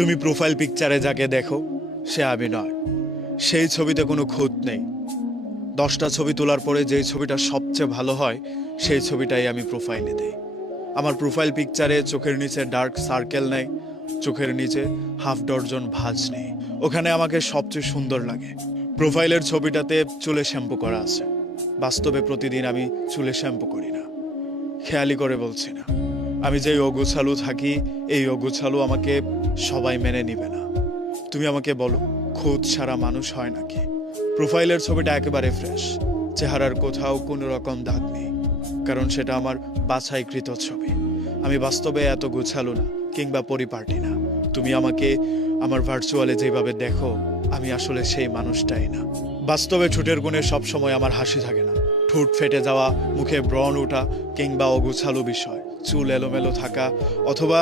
তুমি প্রোফাইল পিকচারে যাকে দেখো সে আমি নয়। সেই ছবিতে কোনো খুঁত নেই। 10টা ছবি তোলার পরে যেই ছবিটা সবচেয়ে ভালো হয় সেই ছবিটাই আমি প্রোফাইলে দেই। আমার প্রোফাইল পিকচারে চোখের নিচে ডার্ক সার্কেল নেই, চোখের নিচে হাফ ডজন ভাঁজ নেই। ওখানে আমাকে সবচেয়ে সুন্দর লাগে। প্রোফাইলের ছবিটাতে চুলে শ্যাম্পু করা আছে, বাস্তবে প্রতিদিন আমি চুলে শ্যাম্পু করি না। খেয়ালি করে বলছি না, আমি যেই অগোছালু থাকি এই অগোছালু আমাকে সবাই মেনে নিবে না। তুমি আমাকে বলো, খুঁত ছাড়া মানুষ হয় নাকি? প্রোফাইলের ছবিটা একেবারে ফ্রেশ, চেহারার কোথাও কোনো রকম দাগ নেই, কারণ সেটা আমার বাছাইকৃত ছবি। আমি বাস্তবে এত গোছালো না কিংবা পরিপাটি না। তুমি আমাকে আমার ভার্চুয়ালে যেভাবে দেখো আমি আসলে সেই মানুষটাই না। বাস্তবে ঠোঁটের কোণে সবসময় আমার হাসি থাকে না। ঠোঁট ফেটে যাওয়া, মুখে ব্রণ ওঠা কিংবা অগোছালো বিষয়, চুল এলোমেলো থাকা অথবা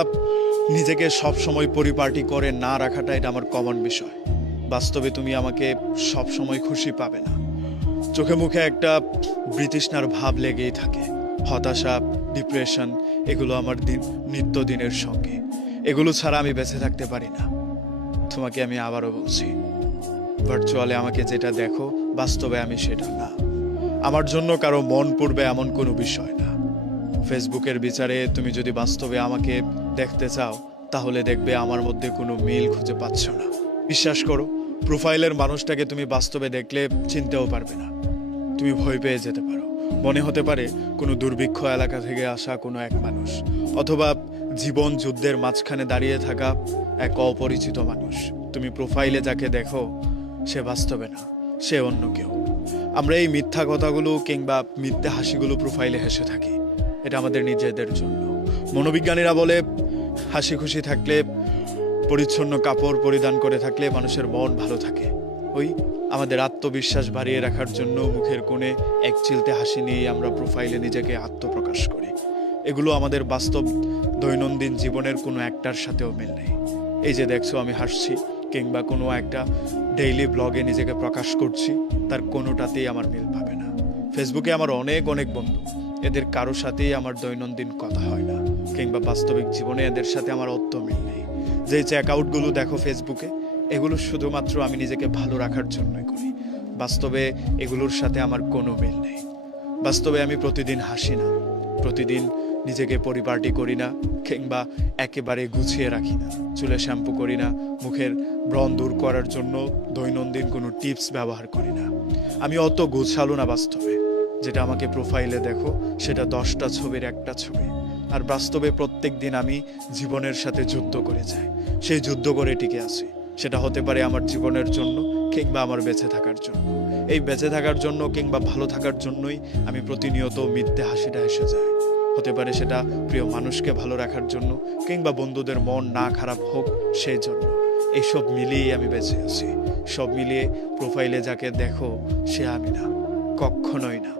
নিজেকে সবসময় পরিপাটি করে না রাখাটা এটা আমার কমন বিষয়। বাস্তবে তুমি আমাকে সবসময় খুশি পাবে না। চোখে মুখে একটা বিতৃষ্ণার ভাব লেগেই থাকে। হতাশা, ডিপ্রেশন এগুলো আমার নিত্যদিনের সঙ্গে। এগুলো ছাড়া আমি বেঁচে থাকতে পারি না। তোমাকে আমি আবারও বলছি, ভার্চুয়ালে আমাকে যেটা দেখো বাস্তবে আমি সেটা না। আমার জন্য কারো মন পড়বে এমন কোনো বিষয় না। ফেসবুকের বিচারে তুমি যদি বাস্তবে আমাকে দেখতে চাও তাহলে দেখবে আমার মধ্যে কোনো মিল খুঁজে পাচ্ছ না। বিশ্বাস করো, প্রোফাইলের মানুষটাকে তুমি বাস্তবে দেখলে চিনতেও পারবে না। তুমি ভয় পেয়ে যেতে পারো। মনে হতে পারে কোনো দুর্ভিক্ষ এলাকা থেকে আসা কোনো এক মানুষ, অথবা জীবন যুদ্ধের মাঝখানে দাঁড়িয়ে থাকা এক অপরিচিত মানুষ। তুমি প্রোফাইলে যাকে দেখো সে বাস্তবে না, সে অন্য কেউ। আমরা এই মিথ্যা কথাগুলো কিংবা মিথ্যা হাসিগুলো প্রোফাইলে হেসে থাকি, এটা আমাদের নিজেদের জন্য। মনোবিজ্ঞানীরা বলে হাসি খুশি থাকলে, পরিচ্ছন্ন কাপড় পরিধান করে থাকলে মানুষের মন ভালো থাকে। ওই আমাদের আত্মবিশ্বাস বাড়িয়ে রাখার জন্য মুখের কোণে এক চিলতে হাসি নিয়ে আমরা প্রোফাইলে নিজেকে আত্মপ্রকাশ করি। এগুলো আমাদের বাস্তব দৈনন্দিন জীবনের কোনো একটার সাথেও মিল নেই। এই যে দেখছো আমি হাসছি কিংবা কোনো একটা ডেইলি ব্লগে নিজেকে প্রকাশ করছি, তার কোনোটাতেই আমার মিল পাবে না। ফেসবুকে আমার অনেক বন্ধু, এদের কারো সাথেই আমার দৈনন্দিন কথা হয় না, কিংবা বাস্তবিক জীবনে এদের সাথে আমার অত মিল নেই। যে চেকআউটগুলো দেখো ফেসবুকে, এগুলো শুধুমাত্র আমি নিজেকে ভালো রাখার জন্যই করি। বাস্তবে এগুলোর সাথে আমার কোনো মিল নেই। বাস্তবে আমি প্রতিদিন হাসি না, প্রতিদিন নিজেকে পরিপাটি করি না, কিংবা একেবারে গুছিয়ে রাখি না। চুলে শ্যাম্পু করি না, মুখের ব্রণ দূর করার জন্য দৈনন্দিন কোনো টিপস ব্যবহার করি না। আমি অত গোছালো না বাস্তবে। যেটা আমাকে প্রোফাইলে দেখো সেটা 10টা ছবির একটা ছবি। আর বাস্তবে প্রত্যেক দিন আমি জীবনের সাথে যুদ্ধ করে যাই। সেই যুদ্ধ করে টিকে আছি। সেটা হতে পারে আমার জীবনের জন্য কিংবা আমার বেঁচে থাকার জন্য। এই বেঁচে থাকার জন্য কিংবা ভালো থাকার জন্যই আমি প্রতিনিয়ত মিথ্যে হাসিটা এসে যায়। হতে পারে সেটা প্রিয় মানুষকে ভালো রাখার জন্য কিংবা বন্ধুদের মন না খারাপ হোক সেই জন্য। এইসব মিলিয়েই আমি বেঁচে আছি। সব মিলিয়ে প্রোফাইলে যাকে দেখো সে আমি না, কখনোই না।